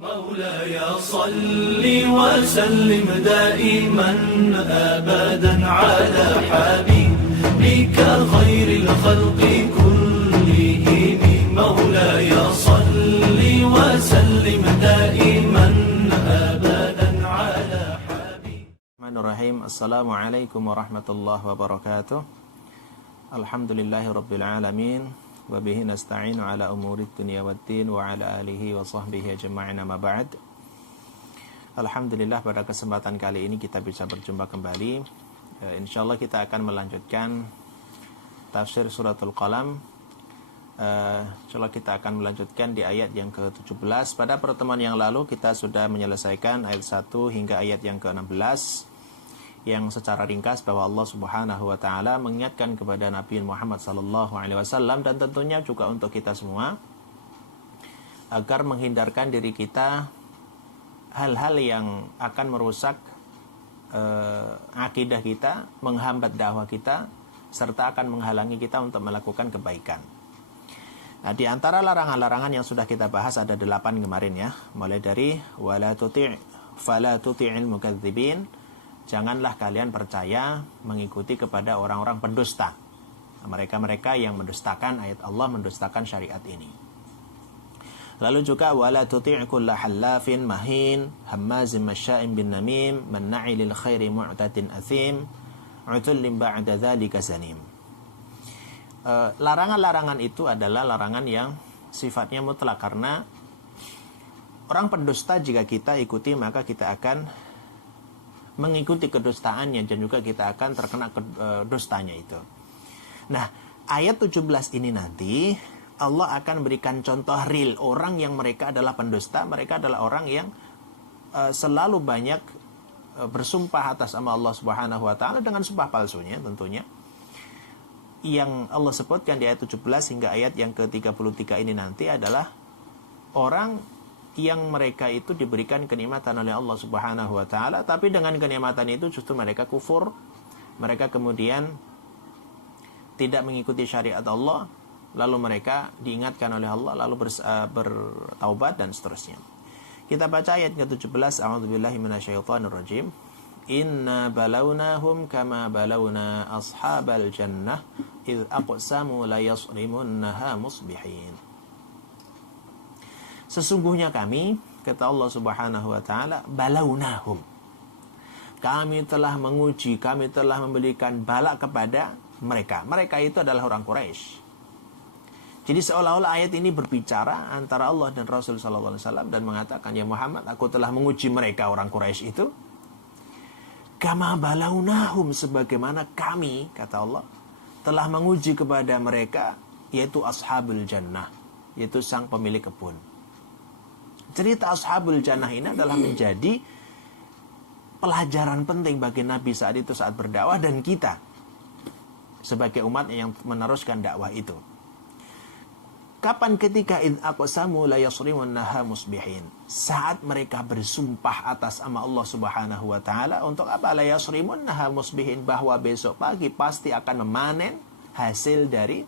مولاي صل وسلم دائما أبدا على حبيبك خير الخلق كلهم مولاي صل وسلم دائما أبدا على حبيبك. Bismillahirrahmanirrahim. Assalamualaikum warahmatullahi wabarakatuh. Alhamdulillahi rabbil alamin. Wabihi nasta'inu ala umurid dunia waddin wa ala alihi wa sahbihi ajma'in amma ba'd. Alhamdulillah pada kesempatan kali ini kita bisa berjumpa kembali. Insyaallah kita akan melanjutkan tafsir suratul Qalam. Insyaallah kita akan melanjutkan di ayat yang ke-17. Pada pertemuan yang lalu kita sudah menyelesaikan ayat 1 hingga ayat yang ke-16. Yang secara ringkas bahwa Allah Subhanahu wa taala mengingatkan kepada Nabi Muhammad sallallahu alaihi wasallam dan tentunya juga untuk kita semua agar menghindarkan diri kita hal-hal yang akan merusak akidah kita, menghambat dakwah kita serta akan menghalangi kita untuk melakukan kebaikan. Nah, di antara larangan-larangan yang sudah kita bahas ada 8 kemarin ya, mulai dari wala fala tuti'il mukadzibin. Janganlah kalian percaya mengikuti kepada orang-orang pendusta. Mereka-mereka yang mendustakan ayat Allah, mendustakan syariat ini. Lalu juga wala tuti' kulla hallafin mahin, hammazin masya'in bin namim, manna'i lil khairi mu'tadin athim, utullin ba'da dzalika zanim. Larangan-larangan itu adalah larangan yang sifatnya mutlak karena orang pendusta jika kita ikuti maka kita akan mengikuti kedustaannya dan juga kita akan terkena dustanya itu. Nah, ayat 17 ini nanti Allah akan berikan contoh real orang yang mereka adalah pendusta, mereka adalah orang yang selalu banyak bersumpah atas nama Allah Subhanahu wa taala dengan sumpah palsunya tentunya. Yang Allah sebutkan di ayat 17 hingga ayat yang ke-33 ini nanti adalah orang yang mereka itu diberikan kenikmatan oleh Allah Subhanahu wa taala, tapi dengan kenikmatan itu justru mereka kufur, mereka kemudian tidak mengikuti syariat Allah, lalu mereka diingatkan oleh Allah lalu bertaubat dan seterusnya. Kita baca ayat ke-17, a'udzubillahi minasyaitonirrajim. Inna balawnahum kama balawna ashabal jannah idz aqsamu la yasrimunnaha musbihin. Sesungguhnya kami, kata Allah Subhanahu wa taala, balawnahum. Kami telah menguji, kami telah memberikan bala kepada mereka. Mereka itu adalah orang Quraisy. Jadi seolah-olah ayat ini berbicara antara Allah dan Rasul sallallahu alaihi wasallam dan mengatakan, "Ya Muhammad, aku telah menguji mereka orang Quraisy itu kama balawnahum, sebagaimana kami," kata Allah, "telah menguji kepada mereka yaitu ashabul jannah, yaitu sang pemilik kebun." Cerita Ashabul Jannah ini adalah menjadi pelajaran penting bagi Nabi saat itu saat berdakwah dan kita sebagai umat yang meneruskan dakwah itu. Kapan? Ketika id aqsamu la yasrimunnaha musbihin. Saat mereka bersumpah atas nama Allah Subhanahu wa taala untuk apa? La yasrimunnaha musbihin, bahwa besok pagi pasti akan memanen hasil dari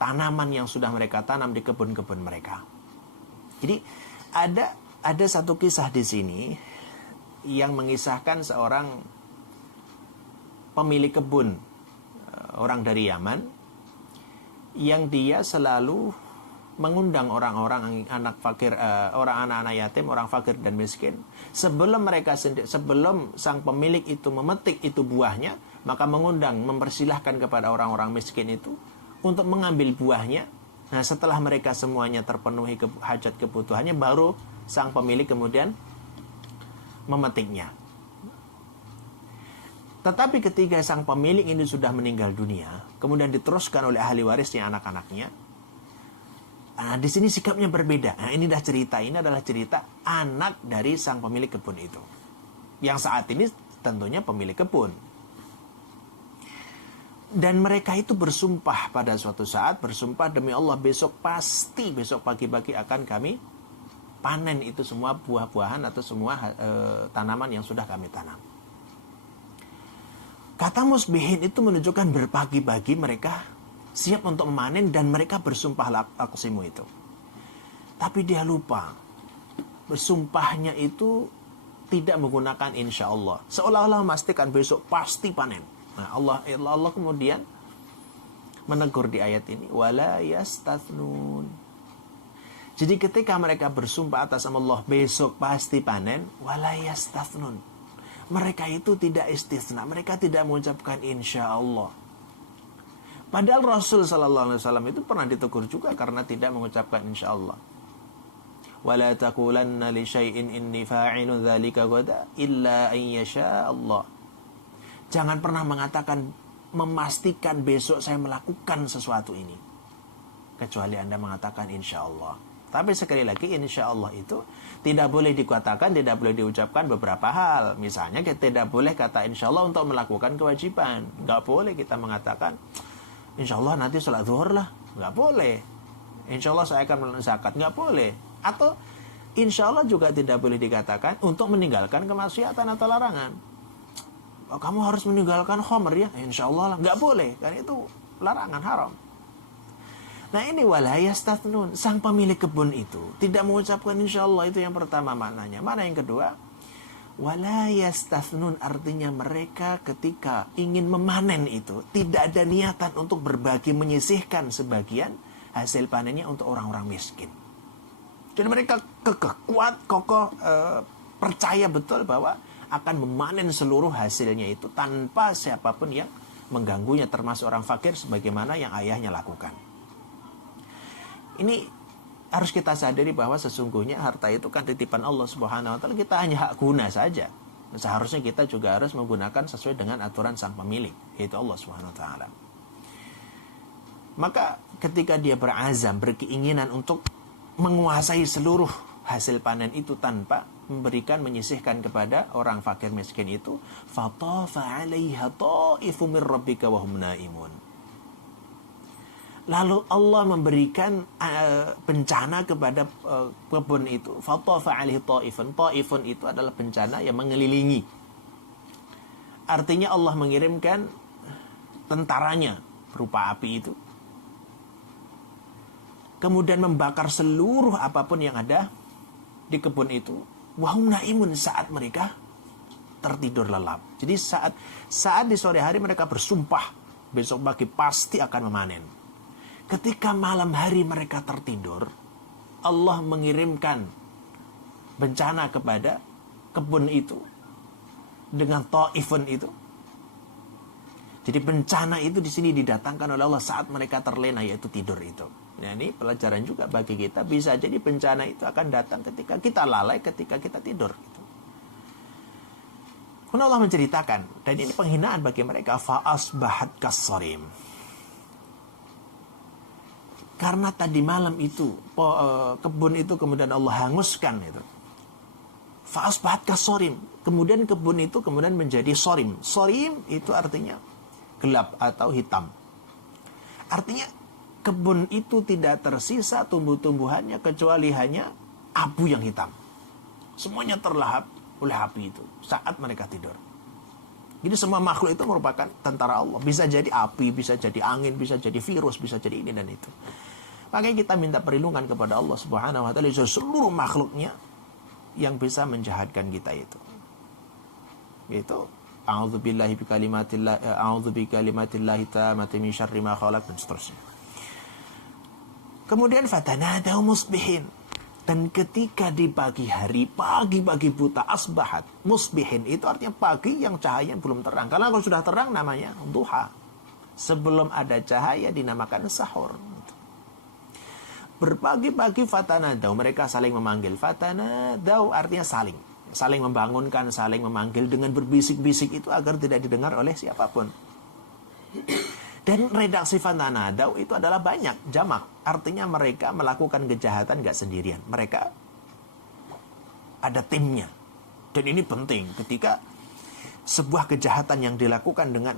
tanaman yang sudah mereka tanam di kebun-kebun mereka. Jadi ada satu kisah di sini yang mengisahkan seorang pemilik kebun, orang dari Yaman, yang dia selalu mengundang orang-orang anak fakir, orang anak-anak yatim, orang fakir dan miskin. Sebelum sang pemilik itu memetik itu buahnya, maka mengundang, mempersilahkan kepada orang-orang miskin itu untuk mengambil buahnya. Nah, setelah mereka semuanya terpenuhi hajat kebutuhannya, baru sang pemilik kemudian memetiknya. Tetapi ketika sang pemilik ini sudah meninggal dunia, kemudian diteruskan oleh ahli warisnya, anak-anaknya. Nah, di sini sikapnya berbeda. Nah, ini adalah cerita anak dari sang pemilik kebun itu. Yang saat ini tentunya pemilik kebun. Dan mereka itu bersumpah pada suatu saat, bersumpah demi Allah besok pagi-pagi akan kami panen itu semua buah-buahan atau semua tanaman yang sudah kami tanam. Kata musbihin itu menunjukkan berpagi-pagi mereka siap untuk memanen dan mereka bersumpah aqsimu itu. Tapi dia lupa bersumpahnya itu tidak menggunakan insya Allah, seolah-olah memastikan besok pasti panen. Nah, Allah kemudian menegur di ayat ini, wala yastathnun. Jadi ketika mereka bersumpah atas nama Allah besok pasti panen, wala yastathnun, mereka itu tidak istisna, mereka tidak mengucapkan insya Allah. Padahal Rasul sallallahu alaihi wasallam itu pernah ditegur juga karena tidak mengucapkan insya Allah. Wala taqulanna li syai'in inni fa'ilun dzalika ghadan illa an yasha Allah. Jangan pernah mengatakan, memastikan besok saya melakukan sesuatu ini, kecuali Anda mengatakan insya Allah. Tapi sekali lagi, insya Allah itu tidak boleh dikatakan, tidak boleh diucapkan beberapa hal. Misalnya kita tidak boleh kata insya Allah untuk melakukan kewajiban. Nggak boleh kita mengatakan insya Allah nanti sholat zuhur lah, nggak boleh. Insya Allah saya akan menunaikan zakat, nggak boleh. Atau insya Allah juga tidak boleh dikatakan untuk meninggalkan kemaksiatan atau larangan. Oh, kamu harus meninggalkan khamr ya, insya Allah lah, nggak boleh, kan itu larangan, haram. Nah ini wala yastathnun, sang pemilik kebun itu tidak mengucapkan insya Allah, itu yang pertama maknanya. Mana yang kedua? Wala yastathnun artinya mereka ketika ingin memanen itu tidak ada niatan untuk berbagi, menyisihkan sebagian hasil panennya untuk orang-orang miskin. Jadi mereka kuat, kokoh, percaya betul bahwa akan memanen seluruh hasilnya itu tanpa siapapun yang mengganggunya, termasuk orang fakir sebagaimana yang ayahnya lakukan. Ini harus kita sadari bahwa sesungguhnya harta itu kan titipan Allah Subhanahu wa taala, kita hanya hak guna saja. Seharusnya kita juga harus menggunakan sesuai dengan aturan sang pemilik, yaitu Allah Subhanahu wa taala. Maka ketika dia berazam, berkeinginan untuk menguasai seluruh hasil panen itu tanpa memberikan, menyisihkan kepada orang fakir miskin itu, fatafa 'alaiha ta'ifun min rabbika wa hum naimun. Lalu Allah memberikan bencana kepada kebun itu. Fatafa 'alaihi ta'ifun. Ta'ifun itu adalah bencana yang mengelilingi. Artinya Allah mengirimkan tentaranya berupa api itu, kemudian membakar seluruh apapun yang ada di kebun itu. Wahum naimun, saat mereka tertidur lelap. Jadi saat di sore hari mereka bersumpah besok pagi pasti akan memanen. Ketika malam hari mereka tertidur, Allah mengirimkan bencana kepada kebun itu dengan ta'ifun itu. Jadi bencana itu di sini didatangkan oleh Allah saat mereka terlena, yaitu tidur itu. Nah, ini pelajaran juga bagi kita. Bisa jadi bencana itu akan datang ketika kita lalai, ketika kita tidur. Kemudian Allah menceritakan, dan ini penghinaan bagi mereka, fa'asbahat kassarim. Karena tadi malam itu kebun itu kemudian Allah hanguskan itu. Fa'asbahat kassarim. Kemudian kebun itu kemudian menjadi sorim. Sorim itu artinya gelap atau hitam. Artinya kebun itu tidak tersisa tumbuh-tumbuhannya kecuali hanya abu yang hitam. Semuanya terlahap oleh api itu saat mereka tidur. Jadi semua makhluk itu merupakan tentara Allah. Bisa jadi api, bisa jadi angin, bisa jadi virus, bisa jadi ini dan itu. Makanya kita minta perlindungan kepada Allah Subhanahu wa taala dari seluruh makhluknya yang bisa menjahatkan kita itu. Yaitu a'udzubillahi bikalimatillah, a'udzubikalimatillahi tammati min syarri ma khalaq dan seterusnya. Kemudian fatanadaw musbihin. Dan ketika di pagi hari, pagi-pagi buta, asbahat, musbihin itu artinya pagi yang cahaya belum terang. Karena kalau sudah terang namanya duha. Sebelum ada cahaya dinamakan sahur. Berpagi-pagi fatanadaw, mereka saling memanggil. Fatanadaw artinya saling membangunkan, saling memanggil dengan berbisik-bisik itu agar tidak didengar oleh siapapun. Dan redaksi fatanadaw itu adalah banyak, jamak. Artinya mereka melakukan kejahatan gak sendirian. Mereka ada timnya. Dan ini penting ketika sebuah kejahatan yang dilakukan dengan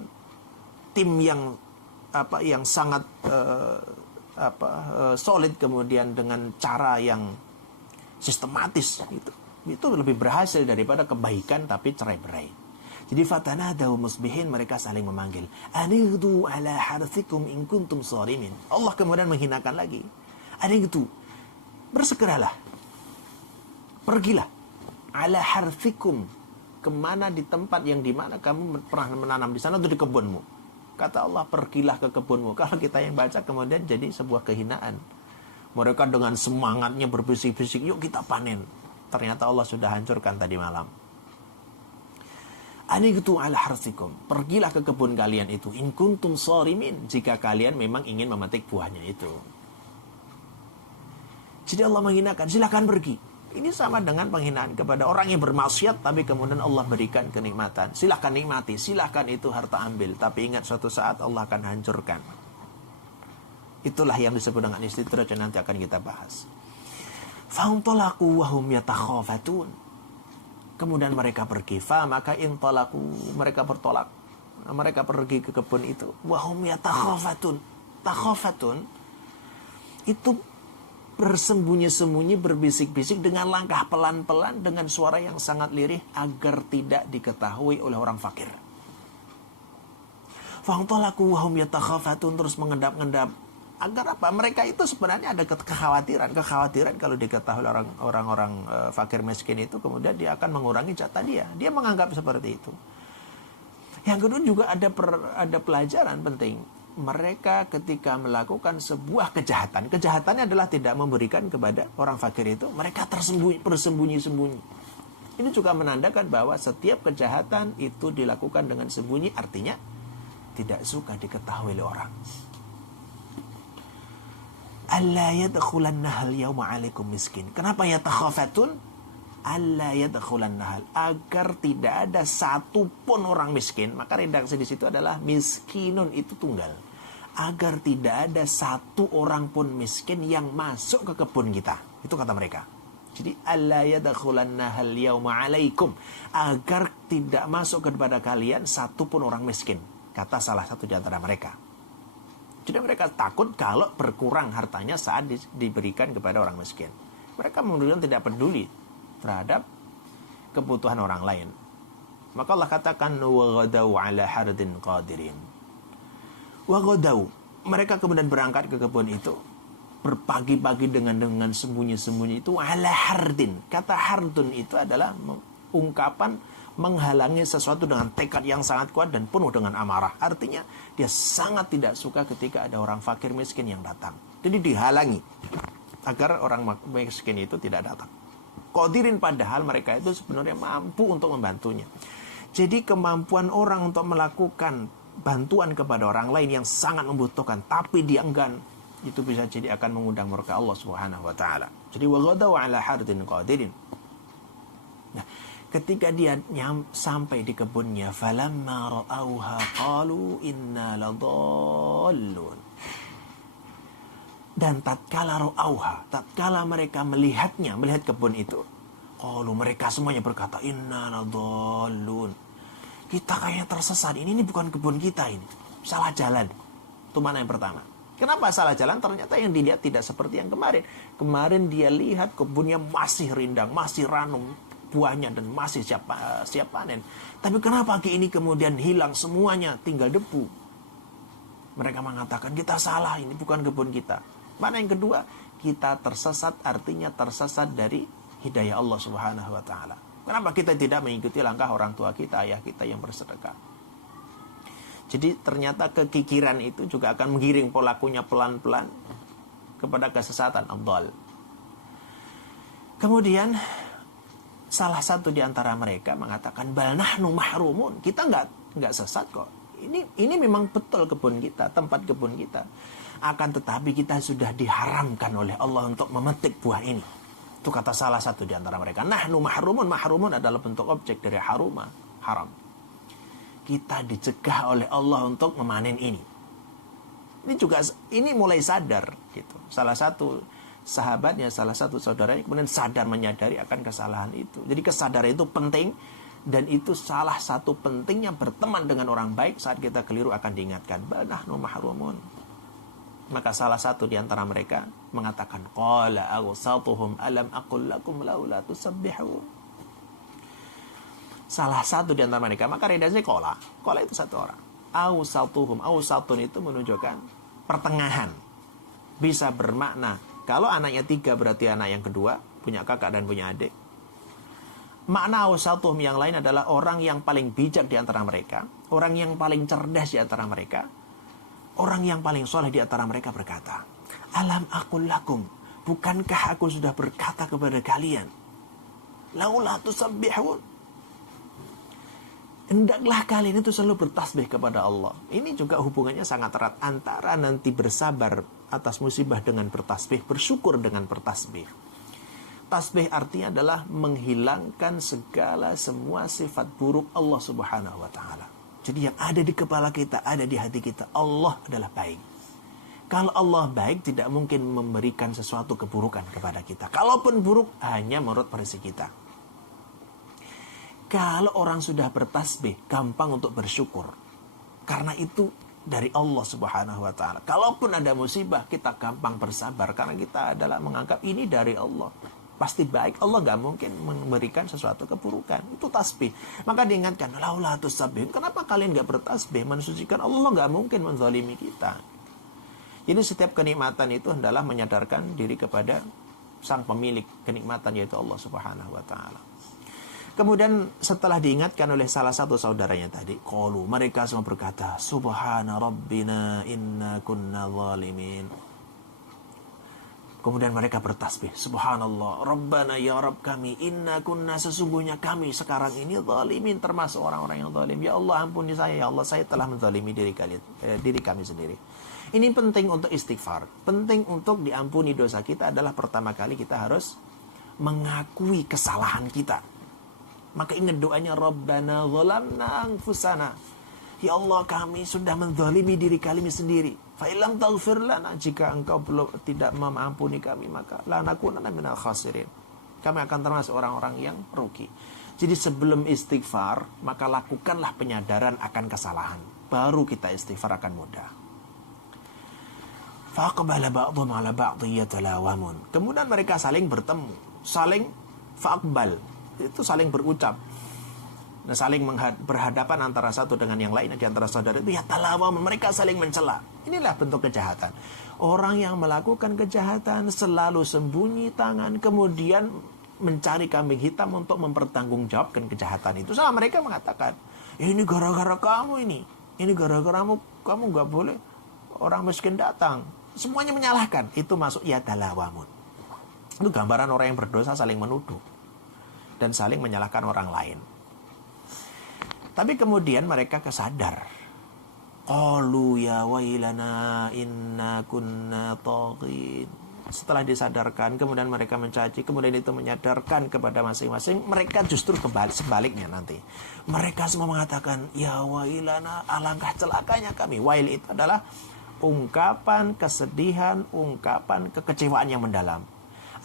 tim yang sangat solid, kemudian dengan cara yang sistematis, itu lebih berhasil daripada kebaikan tapi cerai-berai. Jadi fatanadaw musbihin, mereka saling memanggil. Anighdu ala harthikum in kuntum sharimin. Allah kemudian menghinakan lagi. Anighdu, bersegeralah. pergilah ala harthikum, kemana, di tempat yang dimana kamu pernah menanam di sana, itu di kebunmu. Kata Allah, pergilah ke kebunmu. Kalau kita yang baca kemudian jadi sebuah kehinaan. Mereka dengan semangatnya berbisik-bisik, yuk kita panen. Ternyata Allah sudah hancurkan tadi malam. Anightu ala harsikum, pergilah ke kebun kalian itu, in kuntum sharimin, jika kalian memang ingin memetik buahnya itu. Jadi Allah menghinakan, silakan pergi. Ini sama dengan penghinaan kepada orang yang bermaksiat, tapi kemudian Allah berikan kenikmatan. Silakan nikmati, silakan itu harta ambil, tapi ingat suatu saat Allah akan hancurkan. Itulah yang disebut dengan istidraj, yang nanti akan kita bahas. Fa'untalaku wahum yatakhafatun. Kemudian mereka pergi. Maka intalaku, mereka bertolak. Mereka pergi ke kebun itu. Wahum yatakhafatun. Takhafatun itu bersembunyi-sembunyi, berbisik-bisik dengan langkah pelan-pelan, dengan suara yang sangat lirih agar tidak diketahui oleh orang fakir. Fa'untalaku wahum yatakhafatun, terus mengendap-endap. Agar apa? Mereka itu sebenarnya ada kekhawatiran kalau diketahui orang-orang fakir miskin itu, kemudian dia akan mengurangi jatah dia. Dia menganggap seperti itu. Yang kedua juga ada pelajaran penting. Mereka ketika melakukan sebuah kejahatan, kejahatannya adalah tidak memberikan kepada orang fakir itu, mereka bersembunyi-sembunyi. Ini juga menandakan bahwa setiap kejahatan itu dilakukan dengan sembunyi, artinya tidak suka diketahui oleh orang. Alla yadkhulannahal yawma 'alaikum miskin. Kenapa yatakhafatun? Alla yadkhulannahal, agar tidak ada satu pun orang miskin. Maka redaksi di situ adalah miskinun, itu tunggal. Agar tidak ada satu orang pun miskin yang masuk ke kebun kita. Itu kata mereka. Jadi alla yadkhulannahal yawma 'alaikum, agar tidak masuk kepada kalian satu pun orang miskin, kata salah satu di antara mereka. Jadi mereka takut kalau berkurang hartanya saat diberikan kepada orang miskin. Mereka menunjukkan tidak peduli terhadap kebutuhan orang lain. Maka Allah katakan wa ghadaw ala hardin qadirin. Wa ghadaw, mereka kemudian berangkat ke kebun itu berpagi-pagi dengan sembunyi-sembunyi itu ala hardin. Kata hardun itu adalah ungkapan menghalangi sesuatu dengan tekad yang sangat kuat dan penuh dengan amarah. Artinya dia sangat tidak suka ketika ada orang fakir miskin yang datang. Jadi dihalangi agar orang miskin itu tidak datang. Qadirin, padahal mereka itu sebenarnya mampu untuk membantunya. Jadi kemampuan orang untuk melakukan bantuan kepada orang lain yang sangat membutuhkan tapi dia enggan, itu bisa jadi akan mengundang murka Allah Subhanahu wa taala. Jadi wa ghadaw ala hardin qadirin. Nah, ketika dia sampai di kebunnya, falamma ra'auha qalu inna ladallun. Dan tatkala mereka melihat kebun itu, qalu, mereka semuanya berkata, inna ladallun. Kita kayaknya tersesat, ini bukan kebun kita, ini salah jalan. Itu mana yang pertama. Kenapa salah jalan? Ternyata yang dilihat tidak seperti yang kemarin. Kemarin dia lihat kebunnya masih rindang, masih ranum buahnya dan masih siap panen. Tapi kenapa pagi ini kemudian hilang semuanya, tinggal debu? Mereka mengatakan kita salah, ini bukan kebun kita. Mana yang kedua? Kita tersesat, artinya tersesat dari hidayah Allah Subhanahu wa taala. Kenapa kita tidak mengikuti langkah orang tua kita, ayah kita yang bersedekah? Jadi ternyata kekikiran itu juga akan menggiring pelakunya pelan-pelan kepada kesesatan, adhal. Kemudian salah satu di antara mereka mengatakan, bal nahnu mahrumun, kita enggak sesat kok. Ini memang betul kebun kita, tempat kebun kita. Akan tetapi kita sudah diharamkan oleh Allah untuk memetik buah ini. Itu kata salah satu di antara mereka. Nahnu mahrumun, mahrumun adalah bentuk objek dari haruma, haram. Kita dicegah oleh Allah untuk memanen ini. Ini mulai sadar gitu. Salah satu sahabatnya, salah satu saudaranya kemudian sadar, menyadari akan kesalahan itu. Jadi kesadaran itu penting, dan itu salah satu pentingnya berteman dengan orang baik. Saat kita keliru akan diingatkan, nahnu mahrumun. Maka salah satu di antara mereka mengatakan, qala awsatuhum alam aqul lakum laula tusabbihun. Salah satu di antara mereka, maka redaksinya qala itu satu orang. Awsatuhum, awsatun itu menunjukkan pertengahan. Bisa bermakna, kalau anaknya 3 berarti anak yang kedua, punya kakak dan punya adik. Makna awsatuhum yang lain adalah orang yang paling bijak di antara mereka, orang yang paling cerdas di antara mereka, orang yang paling soleh di antara mereka berkata, alam aqul lakum, bukankah aku sudah berkata kepada kalian, laula tusabbihun, hendaklah kalian itu selalu bertasbih kepada Allah. Ini juga hubungannya sangat erat antara nanti bersabar atas musibah dengan bertasbih, bersyukur dengan bertasbih. Tasbih artinya adalah menghilangkan segala semua sifat buruk Allah Subhanahu wa taala. Jadi yang ada di kepala kita, ada di hati kita, Allah adalah baik. Kalau Allah baik, tidak mungkin memberikan sesuatu keburukan kepada kita. Kalaupun buruk, hanya menurut versi kita. Kalau orang sudah bertasbih, gampang untuk bersyukur. Karena itu dari Allah Subhanahu wa taala. Kalaupun ada musibah, kita gampang bersabar karena kita adalah menganggap ini dari Allah. Pasti baik, Allah gak mungkin memberikan sesuatu keburukan. Itu tasbih. Maka diingatkan, laula tusabbihun, kenapa kalian gak bertasbih mensucikan Allah? Gak mungkin menzalimi kita. Jadi setiap kenikmatan itu adalah menyadarkan diri kepada sang pemilik kenikmatan, yaitu Allah Subhanahu wa taala. Kemudian setelah diingatkan oleh salah satu saudaranya tadi, qalu, mereka semua berkata, subhana rabbina inna kunna zalimin. Kemudian mereka bertasbih, subhanallah, rabbana ya Rabb kami, inna kunna, sesungguhnya kami sekarang ini zalimin, termasuk orang-orang yang zalim. Ya Allah, ampuni saya, ya Allah, saya telah menzalimi diri kami sendiri. Ini penting untuk istighfar, penting untuk diampuni dosa kita adalah pertama kali kita harus mengakui kesalahan kita. Maka ingat doanya, rabbana zalamna anfusana, ya Allah, kami sudah menzalimi diri kami sendiri. Fa illam taghfir lana, jika engkau belum tidak mengampuni kami, maka lanakunanna minal khasirin, kami akan termasuk orang-orang yang rugi. Jadi sebelum istighfar, maka lakukanlah penyadaran akan kesalahan, baru kita istighfar akan mudah. Faqbala ba'dhum 'ala ba'dhin yatalawamun, kemudian mereka saling bertemu, saling faqbal itu saling berucap. Nah, saling berhadapan antara satu dengan yang lain di antara saudara itu, ya talawam, mereka saling mencela. Inilah bentuk kejahatan. Orang yang melakukan kejahatan selalu sembunyi tangan, kemudian mencari kambing hitam untuk mempertanggungjawabkan kejahatan itu. Sama mereka mengatakan, ini gara-gara kamu ini gara-gara kamu nggak boleh orang miskin datang. Semuanya menyalahkan. Itu masuk ya talawamun. Itu gambaran orang yang berdosa saling menuduh dan saling menyalahkan orang lain. Tapi kemudian mereka kesadar. Qalu ya wailana inna kunna taghin. Setelah disadarkan, kemudian mereka mencaci, kemudian itu menyadarkan kepada masing-masing. Mereka justru sebaliknya nanti. Mereka semua mengatakan, ya wailana, alangkah celakanya kami. Wail itu adalah ungkapan kesedihan, ungkapan kekecewaan yang mendalam.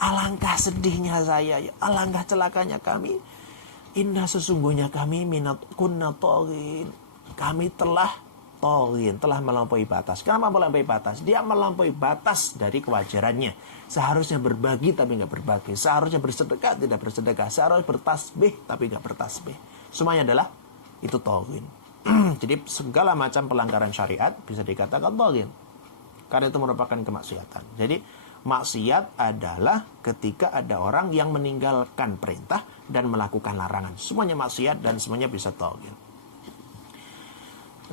Alangkah sedihnya saya, alangkah celakanya kami. Inna, sesungguhnya kami minat kunna taghin, kami telah taghin, telah melampaui batas. Kenapa melampaui batas? Dia melampaui batas dari kewajarannya. Seharusnya berbagi tapi nggak berbagi, seharusnya bersedekah tidak bersedekah, seharusnya bertasbih tapi nggak bertasbih. Semuanya adalah itu taghin. Jadi segala macam pelanggaran syariat bisa dikatakan taghin, karena itu merupakan kemaksiatan. Jadi maksiat adalah ketika ada orang yang meninggalkan perintah dan melakukan larangan. Semuanya maksiat dan semuanya bisa taghin.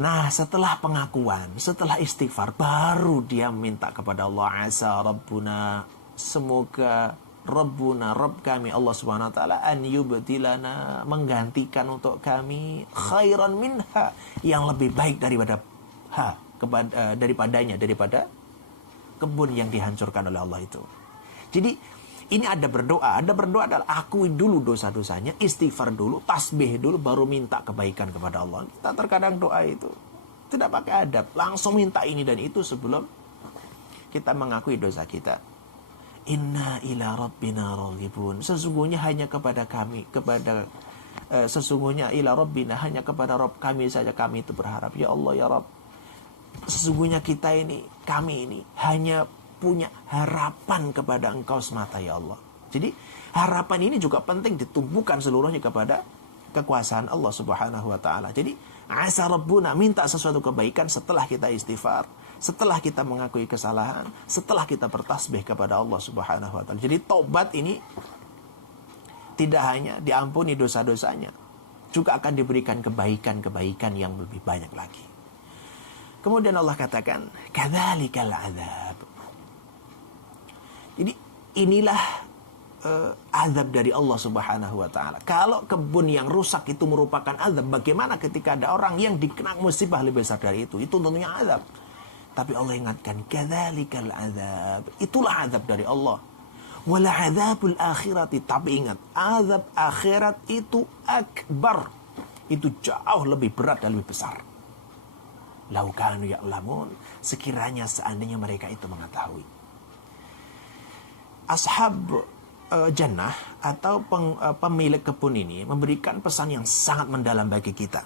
Nah, setelah pengakuan, setelah istighfar, baru dia minta kepada Allah, asa rabbuna, semoga Rabbuna, Rabb kami, Allah Subhanahu wa taala, an yubdilana, menggantikan untuk kami khairan minha, yang lebih baik daripada daripada kebun yang dihancurkan oleh Allah itu. Jadi ini ada berdoa adalah akui dulu dosa-dosanya, istighfar dulu, tasbih dulu, baru minta kebaikan kepada Allah. Kita terkadang doa itu tidak pakai adab, langsung minta ini dan itu sebelum kita mengakui dosa kita. Inna ila rabbina raghibun, sesungguhnya hanya kepada kami, sesungguhnya ila rabbina, hanya kepada Rabb kami saja kami itu berharap. Ya Allah, ya Rabb, sesungguhnya kami ini hanya punya harapan kepada Engkau semata, ya Allah. Jadi harapan ini juga penting ditumbuhkan seluruhnya kepada kekuasaan Allah Subhanahu wa taala. Jadi asa rabbuna, minta sesuatu kebaikan setelah kita istighfar, setelah kita mengakui kesalahan, setelah kita bertasbih kepada Allah Subhanahu wa taala. Jadi taubat ini tidak hanya diampuni dosa-dosanya, juga akan diberikan kebaikan-kebaikan yang lebih banyak lagi. Kemudian Allah katakan, kadzalikal adzab. Jadi inilah azab dari Allah Subhanahu wa taala. Kalau kebun yang rusak itu merupakan azab, bagaimana ketika ada orang yang dikena musibah lebih besar dari itu? Itu tentunya azab. Tapi Allah ingatkan, kadzalikal azab. Itulah azab dari Allah. Wala adzabul akhirati, tapi ingat, azab akhirat itu akbar. Itu jauh lebih berat dan lebih besar. Lau kanu ya'lamun, sekiranya seandainya mereka itu mengetahui. Ashab jannah atau pemilik kebun ini memberikan pesan yang sangat mendalam bagi kita.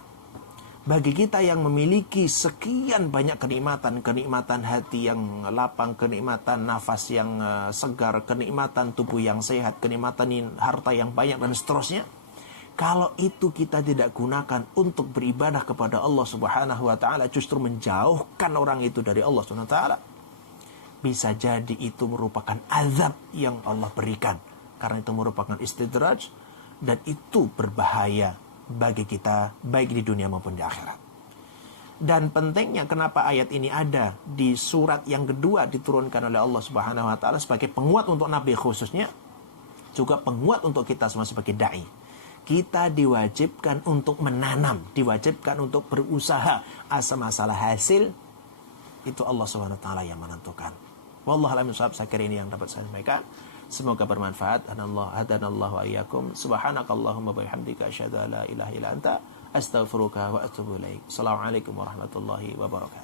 Bagi kita yang memiliki sekian banyak kenikmatan hati yang lapang, kenikmatan nafas yang segar, kenikmatan tubuh yang sehat, kenikmatan harta yang banyak dan seterusnya. Kalau itu kita tidak gunakan untuk beribadah kepada Allah Subhanahu wa taala, justru menjauhkan orang itu dari Allah Subhanahu wa taala, bisa jadi itu merupakan azab yang Allah berikan. Karena itu merupakan istidraj, dan itu berbahaya bagi kita, baik di dunia maupun di akhirat. Dan pentingnya kenapa ayat ini ada di surat yang kedua diturunkan oleh Allah Subhanahu wa taala sebagai penguat untuk Nabi khususnya, juga penguat untuk kita semua sebagai dai. Kita diwajibkan untuk menanam, diwajibkan untuk berusaha. Asal masalah hasil itu Allah Subhanahu wa taala yang menentukan. Wallahu a'lam bishawab. Saya kira ini yang dapat saya sampaikan. Semoga bermanfaat. Hadanallahu wa iyyakum. Subhanakallahumma bihamdika asyhadu an la ilaha illa anta astaghfiruka wa atubu ilaik. Assalamualaikum warahmatullahi wabarakatuh.